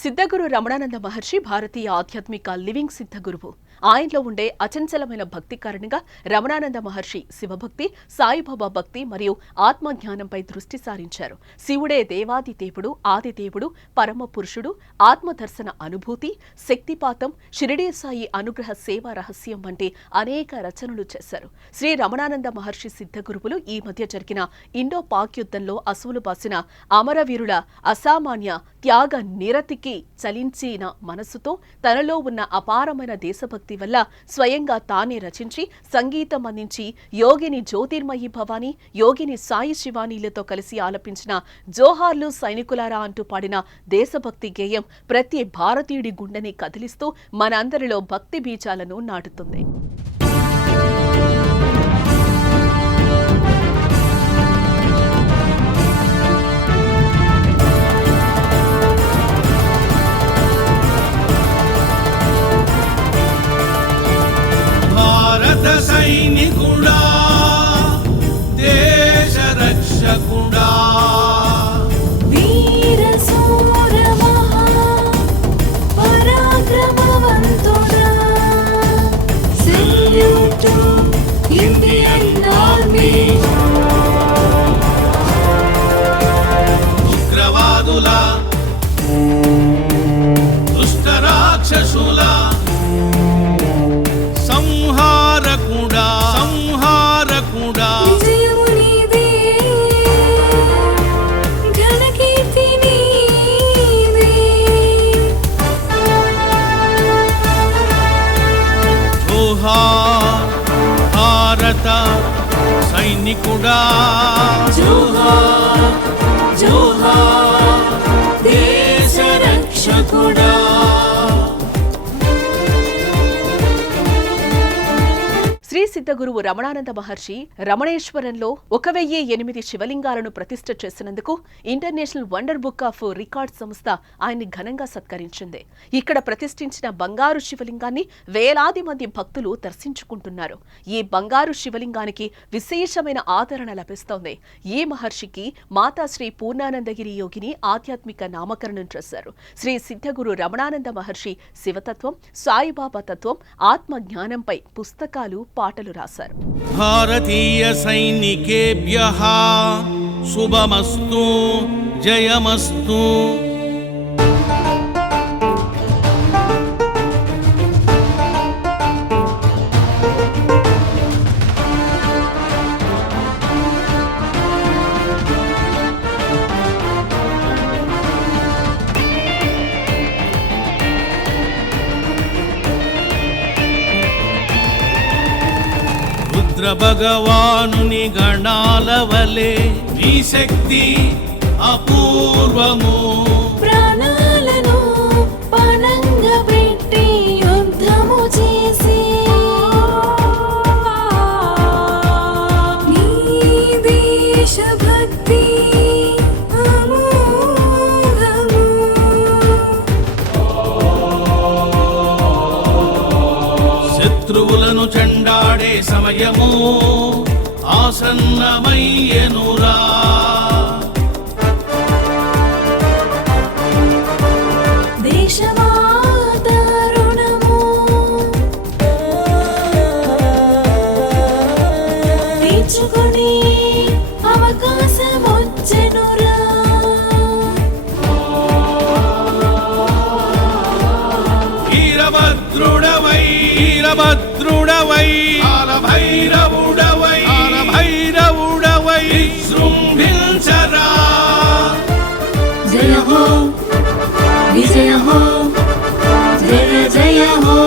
సిద్ధగురు రమణానంద మహర్షి భారతీయ ఆధ్యాత్మిక లివింగ్ సిద్ధ గురువు. ఆయనలో ఉండే అచంచలమైన భక్తి కారణంగా రమణానంద మహర్షి శివభక్తి, సాయిబాబా భక్తి మరియు ఆత్మజ్ఞానంపై దృష్టి సారించారు. శివుడే దేవాది దేవుడు, ఆది దేవుడు, పరమ పురుషుడు, ఆత్మదర్శన అనుభూతి, శక్తిపాతం, షిరిడీ సాయి అనుగ్రహ సేవా రహస్యం వంటి అనేక రచనలు చేశారు. శ్రీ రమణానంద మహర్షి సిద్ధ గురువులు ఈ మధ్య జరిగిన ఇండో పాక్ యుద్ధంలో అసువులు బాసిన అమరవీరుల అసామాన్య త్యాగ నిరతికి చలించిన మనసుతో తనలో ఉన్న అపారమైన దేశభక్తి వల్ల స్వయంగా తానే రచించి సంగీతం అందించి యోగిని జ్యోతిర్మయి భవాని, యోగిని సాయి శివానీలతో కలిసి ఆలపించిన జోహార్లు సైనికులారా అంటూ పాడిన దేశభక్తి గేయం ప్రతి భారతీయుడి గుండెని కదిలిస్తూ మనందరిలో భక్తి బీజాలను నాటుతుంది. సైనికుడా, దేశ రక్షకుడా, వీర శూర మహా పరాక్రమవంతుడా, సెల్యూట్ టు ఇండియన్ ఆర్మీ. ఉగ్రవాదుల, దుష్ట రాక్షసుల సంహారకుడా, సంహారకుడా, విజయము నీదే, ఘనకీర్తి నీదే. జోహార్ భారత సైనికుడా, జోహార్ జోహార్ దేశ రక్షకుడా. శ్రీ సిద్ధగురువు రమణానంద మహర్షి రమణేశ్వరంలో 1008 శివలింగాలను ప్రతిష్ఠ చేసినందుకు international wonder book of records సంస్థ ఆయన్ని ఘనంగా సత్కరించింది. ఇక్కడ ప్రతిష్ఠించిన బంగారు శివలింగాన్ని వేలాది మంది భక్తులు దర్శించుకుంటున్నారు. ఈ బంగారు శివలింగానికి విశేషమైన ఆదరణ లభిస్తోంది. ఈ మహర్షికి మాతా శ్రీ పూర్ణానందగిరి యోగిని ఆధ్యాత్మిక నామకరణం చేశారు. శ్రీ సిద్ధగురు రమణానంద మహర్షి శివతత్వం, సాయిబాబా తత్వం, ఆత్మ జ్ఞానంపై పుస్తకాలు, పాటలు రాశారు. భారతీయ సైనికేభ్యః శుభమస్తు, జయమస్తు. రుద్ర భగవానుని గణాల వలె నీ శక్తి అపూర్వము. ప్రాణాలను పణంగా పెట్టి యుద్ధము చేసి నీ దేశభక్తి అమోఘము. శత్రువులను చెండాడే సమయము ఆసన్నమయ్యెనురా. దేశమాత రుణము తీర్చుకొని అవకాశమొచ్చెనురా. వీరభద్రుడవై, వీరభద్రుడవై, కాలభైరవుడవై, కాలభైరవుడవై విజృంభించరా. జయ హో విజయ హో, జయ జయ హో.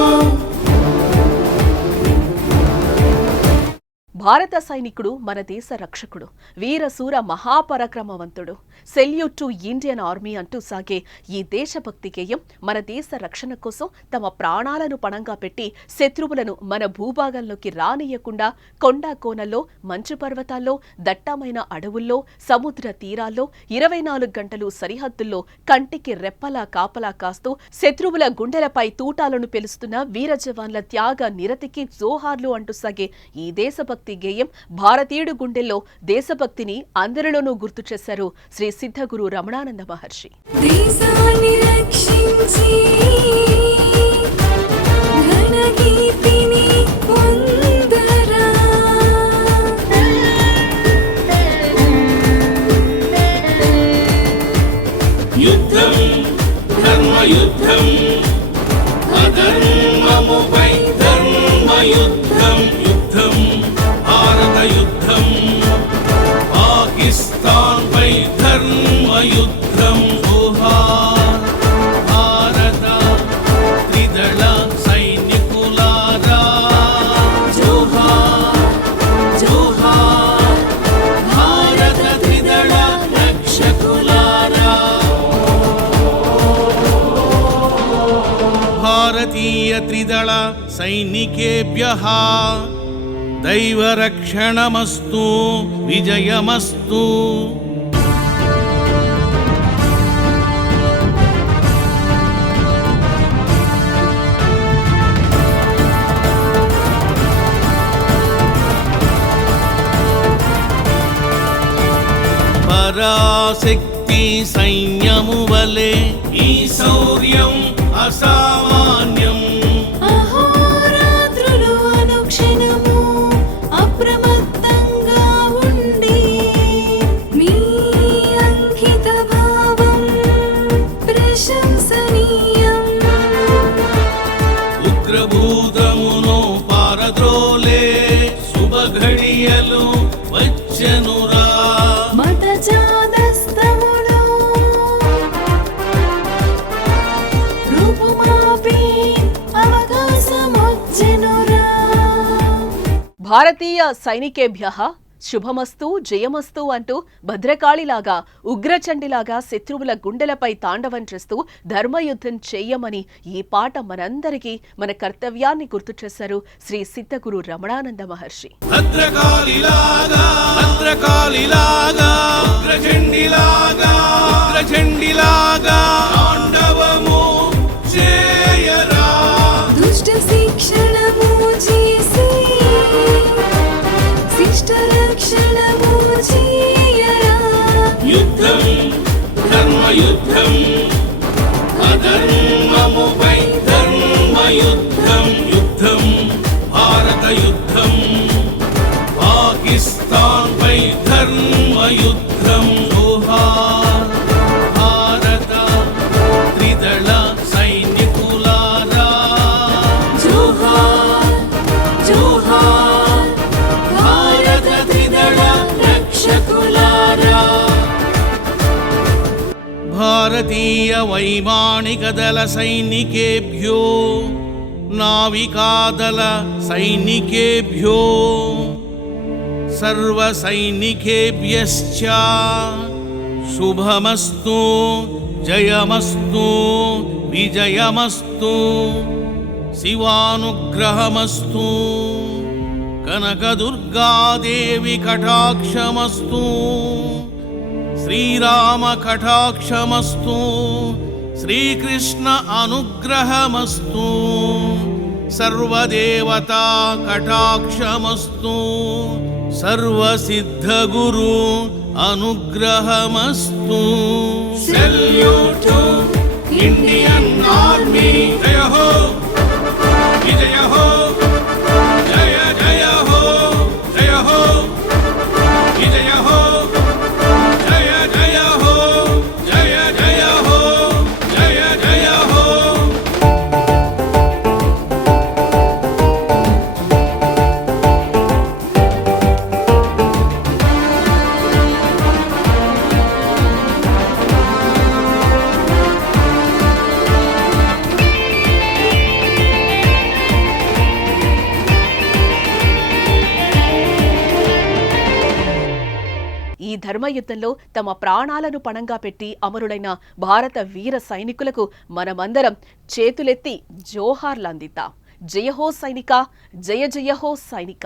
భారత సైనికుడు మన దేశ రక్షకుడు, వీరశూర మహాపరాక్రమవంతుడు, సెల్యూట్ టు ఇండియన్ ఆర్మీ అంటూ సాగే ఈ దేశభక్తి గేయం మన దేశ రక్షణ కోసం తమ ప్రాణాలను పణంగా పెట్టి శత్రువులను మన భూభాగంలోకి రానియకుండా కొండా కోనల్లో, మంచు పర్వతాల్లో, దట్టమైన అడవుల్లో, సముద్ర తీరాల్లో 24 గంటలు సరిహద్దుల్లో కంటికి రెప్పలా కాపలా కాస్తూ శత్రువుల గుండెలపై తూటాలను పెలుస్తున్న వీర జవాన్ల త్యాగ నిరతికి జోహార్లు అంటూ సాగే ఈ దేశభక్తి గేయం భారతీయుడు గుండెల్లో దేశభక్తిని అందరిలోనూ గుర్తు చేశారు శ్రీ సిద్ధగురు రమణానంద మహర్షి. దేశాన్ని రక్షించి ఘనకీర్తిని పొందరా. యుద్ధం ధర్మయుద్ధం అధర్మముపై ధర్మయుద్ధం. యుద్ధం భారత యుద్ధం పాకిస్తాన్ పై ధర్మయుద్ధం. జోహార్ భారత త్రిదళ సైనికులారా. జోహార్ జోహార్ భారత త్రిదళ రక్షకులారా. భారతీయ త్రిదళ సైనికేభ్యః దైవరక్షణమస్తు, విజయమస్తు. పరాశక్తి సైన్యము వలె ఈ శౌర్యం అసామాన్యం. అహోరాత్రులు అనుక్షణము అప్రమత్తంగా ఉండి మీ అంకిత భావం ప్రశంసనీయం. ఉగ్రభూతమును పారద్రోలే శుభఘడియలు వచ్చెనురా. మత చాదస్తములో రూపుమాపే అవకాశమొచ్చెనురా. భారతీయ సైనికేభ్యః శుభమస్తు జయమస్తు అంటూ భద్రకాళిలాగా ఉగ్రచండిలాగా శత్రువుల గుండెలపై తాండవం చేస్తూ ధర్మయుద్ధం చెయ్యమని ఈ పాట మనందరికీ మన కర్తవ్యాన్ని గుర్తు చేశారు శ్రీ సిద్ధగురు రమణానంద మహర్షి. భద్రకాళిలాగా భద్రకాళిలాగా ఉగ్రచండిలాగా ఉగ్రచండిలాగా తాండవము చేయరా. దుష్ట శిక్షణము చేసి శిష్ట రక్షణము చేయరా. యుద్ధం ధర్మయుద్ధం అధర్మముపై ధర్మయుద్ధం. యుద్ధం భారత యుద్ధం పాకిస్తాన్ పై ధర్మయుద్ధం. జోహార్ భారత త్రిదళ సైనికులారా. జోహార్ జోహార్ భారత త్రిదళ రక్షకులారా. భారతీయ వైమానిక దళ సైనికేభ్యో నావికాదళ సైనికేభ్యో సర్వ సైనికేభ్యశ్చ శుభమస్తు, జయమస్తు, విజయమస్తు, శివానుగ్రహమస్తు, కనకదుర్గాదేవి కటాక్షమస్తు, శ్రీరామ కటాక్షమస్తు, శ్రీకృష్ణ అనుగ్రహమస్తు, సర్వదేవతా కటాక్షమస్తు, సర్వసిద్ధగురు అనుగ్రహమస్తు. Salute to Indian Army. జయ హో విజయ హో జయ జయ హో జయ హో విజయ హో జయ జయ హో జయ జయ హో జయ జయ హో. ఈ ధర్మయుద్ధంలో తమ ప్రాణాలను పణంగా పెట్టి అమరులైన భారత వీర సైనికులకు మనమందరం చేతులెత్తి జోహార్లందిద్దాం. జయ హో సైనిక, జయ జయ హో సైనిక.